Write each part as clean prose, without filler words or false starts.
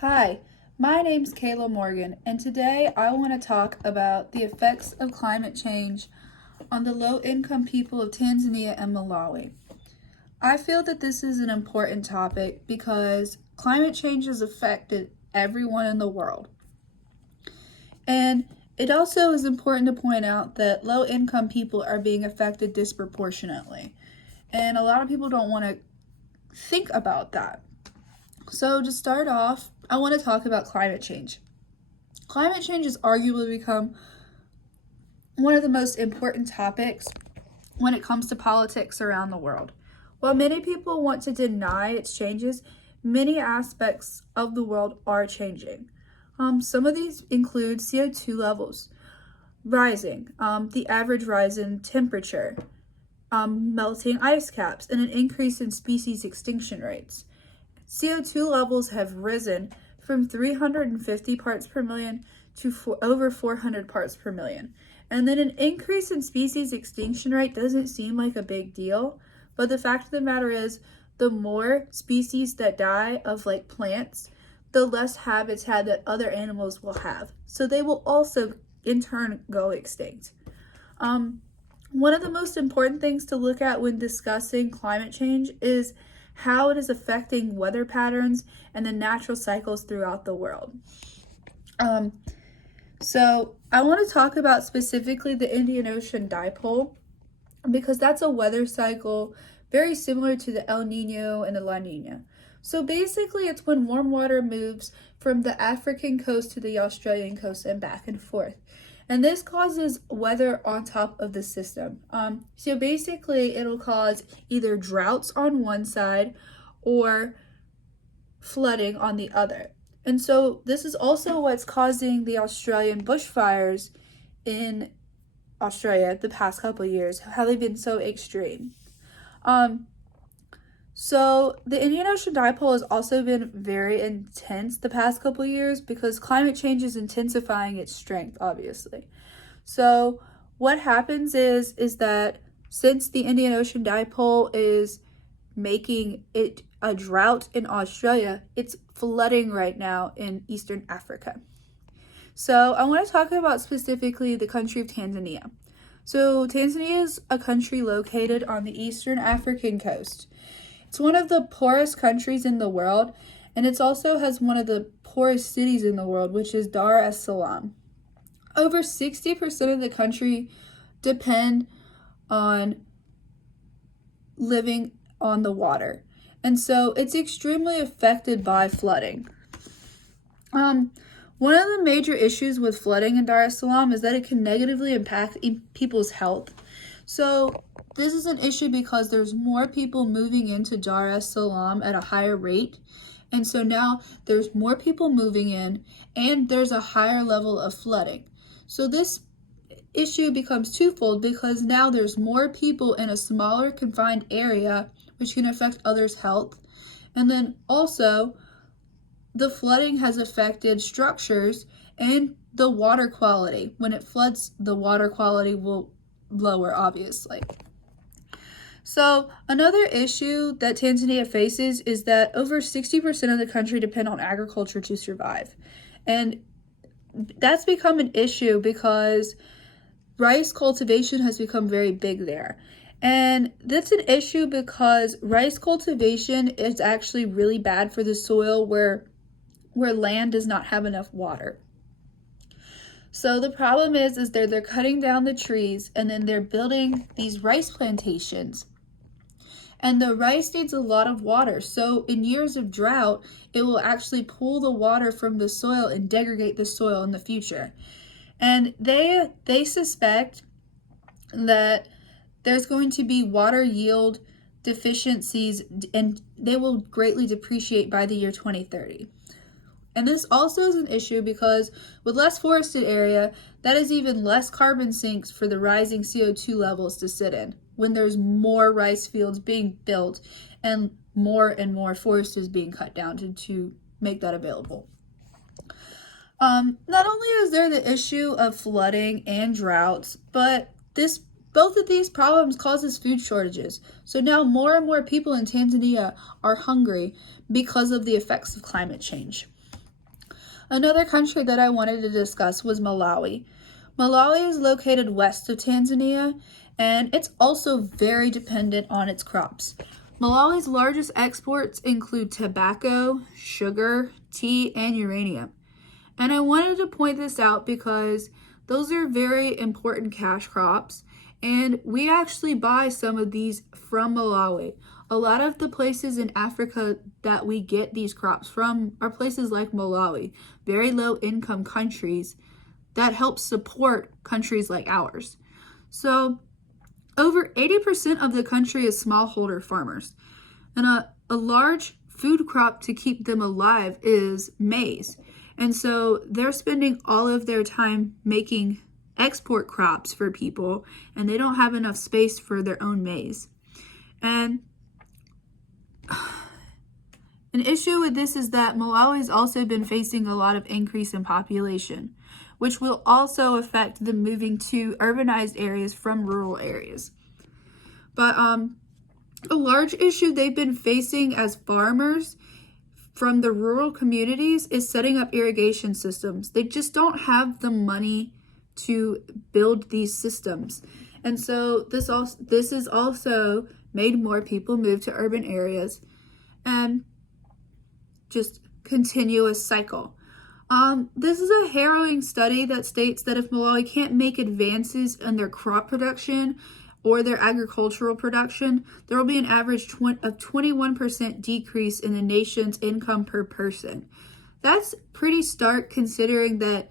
Hi, my name's Kayla Morgan, and today I want to talk about the effects of climate change on the low-income people of Tanzania and Malawi. I feel that this is an important topic because climate change has affected everyone in the world. And it also is important to point out that low-income people are being affected disproportionately. And a lot of people don't want to think about that. So to start off, I want to talk about climate change. Climate change has arguably become one of the most important topics when it comes to politics around the world. While many people want to deny its changes, many aspects of the world are changing. Some of these include CO2 levels rising, the average rise in temperature, melting ice caps, and an increase in species extinction rates. CO2 levels have risen from 350 parts per million to over 400 parts per million. And then an increase in species extinction rate doesn't seem like a big deal, but the fact of the matter is the more species that die of like plants, the less habitat that other animals will have. So they will also in turn go extinct. One of the most important things to look at when discussing climate change is how it is affecting weather patterns and the natural cycles throughout the world. So I want to talk about specifically the Indian Ocean dipole because that's a weather cycle very similar to the El Nino and the La Nina. So basically it's when warm water moves from the African coast to the Australian coast and back and forth. And this causes weather on top of the system. So basically it'll cause either droughts on one side or flooding on the other. And so this is also what's causing the Australian bushfires in Australia the past couple of years, how they've been so extreme. So the Indian Ocean dipole has also been very intense the past couple of years because climate change is intensifying its strength, obviously. So what happens is that since the Indian Ocean dipole is making it a drought in Australia, it's flooding right now in Eastern Africa. So I want to talk about specifically the country of Tanzania. So Tanzania is a country located on the Eastern African coast. It's one of the poorest countries in the world, and it also has one of the poorest cities in the world, which is Dar es Salaam. Over 60% of the country depend on living on the water, and so it's extremely affected by flooding. One of the major issues with flooding in Dar es Salaam is that it can negatively impact people's health. So this is an issue because there's more people moving into Dar es Salaam at a higher rate. And so now there's more people moving in and there's a higher level of flooding. So this issue becomes twofold because now there's more people in a smaller confined area, which can affect others' health. And then also the flooding has affected structures and the water quality. When it floods, the water quality will lower, obviously. So another issue that Tanzania faces is that over 60% of the country depend on agriculture to survive. And that's become an issue because rice cultivation has become very big there. And that's an issue because rice cultivation is actually really bad for the soil where land does not have enough water. So the problem is they're cutting down the trees and then they're building these rice plantations. And the rice needs a lot of water. So in years of drought, it will actually pull the water from the soil and degrade the soil in the future. And they suspect that there's going to be water yield deficiencies and they will greatly depreciate by the year 2030. And this also is an issue because with less forested area, that is even less carbon sinks for the rising CO2 levels to sit in when there's more rice fields being built and more forest is being cut down to make that available. Not only is there the issue of flooding and droughts, but both of these problems causes food shortages. So now more and more people in Tanzania are hungry because of the effects of climate change. Another country that I wanted to discuss was Malawi. Malawi is located west of Tanzania, and it's also very dependent on its crops. Malawi's largest exports include tobacco, sugar, tea, and uranium. And I wanted to point this out because those are very important cash crops, and we actually buy some of these from Malawi. A lot of the places in Africa that we get these crops from are places like Malawi, very low income countries that help support countries like ours. So over 80% of the country is smallholder farmers, and a large food crop to keep them alive is maize. And so they're spending all of their time making export crops for people, and they don't have enough space for their own maize. And an issue with this is that Malawi's also been facing a lot of increase in population, which will also affect them moving to urbanized areas from rural areas. But a large issue they've been facing as farmers from the rural communities is setting up irrigation systems. They just don't have the money to build these systems. And so this has also made more people move to urban areas, and just continuous cycle. This is a harrowing study that states that if Malawi can't make advances in their crop production or their agricultural production, there will be an average of 21% decrease in the nation's income per person. That's pretty stark considering that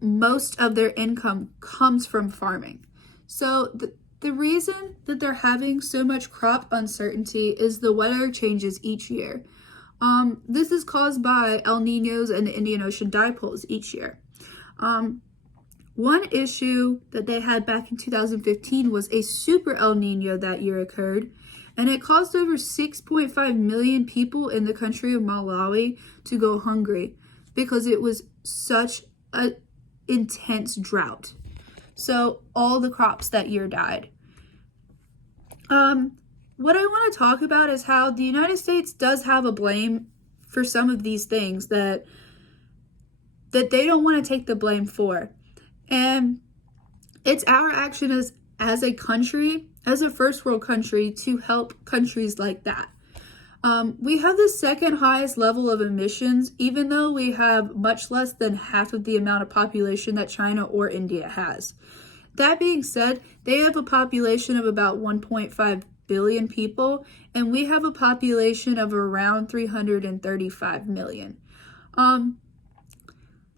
most of their income comes from farming. So the reason that they're having so much crop uncertainty is the weather changes each year. This is caused by El Niños and the Indian Ocean dipoles each year. One issue that they had back in 2015 was a super El Nino that year occurred, and it caused over 6.5 million people in the country of Malawi to go hungry because it was such an intense drought. So all the crops that year died. What I want to talk about is how the United States does have a blame for some of these things that they don't want to take the blame for. And it's our action as a country, as a first world country, to help countries like that. We have the second highest level of emissions, even though we have much less than half of the amount of population that China or India has. That being said, they have a population of about 1.5 billion people, and we have a population of around 335 million.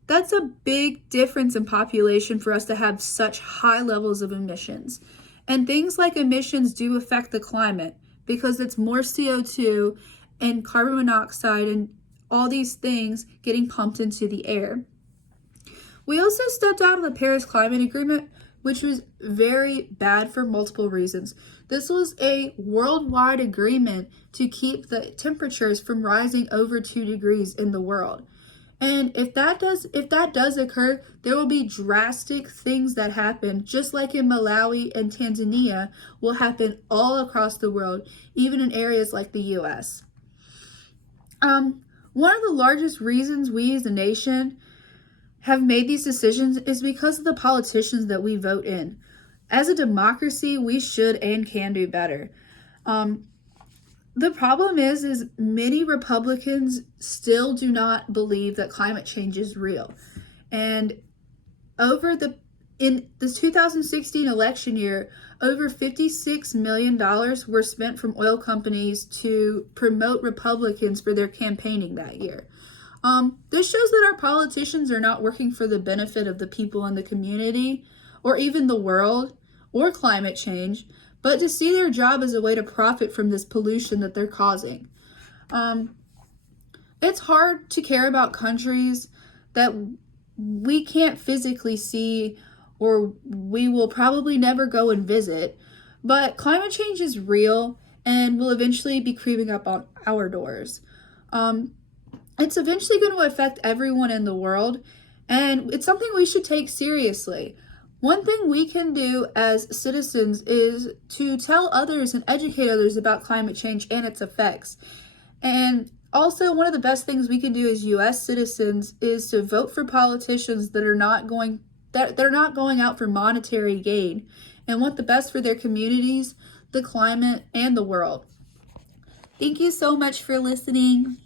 That's a big difference in population for us to have such high levels of emissions. And things like emissions do affect the climate because it's more CO2 and carbon monoxide and all these things getting pumped into the air. We also stepped out of the Paris Climate Agreement, which was very bad for multiple reasons. This was a worldwide agreement to keep the temperatures from rising over 2 degrees in the world. And if that does occur, there will be drastic things that happen, just like in Malawi and Tanzania, will happen all across the world, even in areas like the US. One of the largest reasons we as a nation have made these decisions is because of the politicians that we vote in. As a democracy, we should and can do better. The problem is many Republicans still do not believe that climate change is real. And in the 2016 election year, over $56 million were spent from oil companies to promote Republicans for their campaigning that year. This shows that our politicians are not working for the benefit of the people in the community, or even the world, or climate change, but to see their job as a way to profit from this pollution that they're causing. It's hard to care about countries that we can't physically see, or we will probably never go and visit, but climate change is real and will eventually be creeping up on our doors. It's eventually going to affect everyone in the world, and it's something we should take seriously. One thing we can do as citizens is to tell others and educate others about climate change and its effects. And Also, one of the best things we can do as US citizens is to vote for politicians that are not going out for monetary gain and want the best for their communities, the climate, and the world. Thank you so much for listening.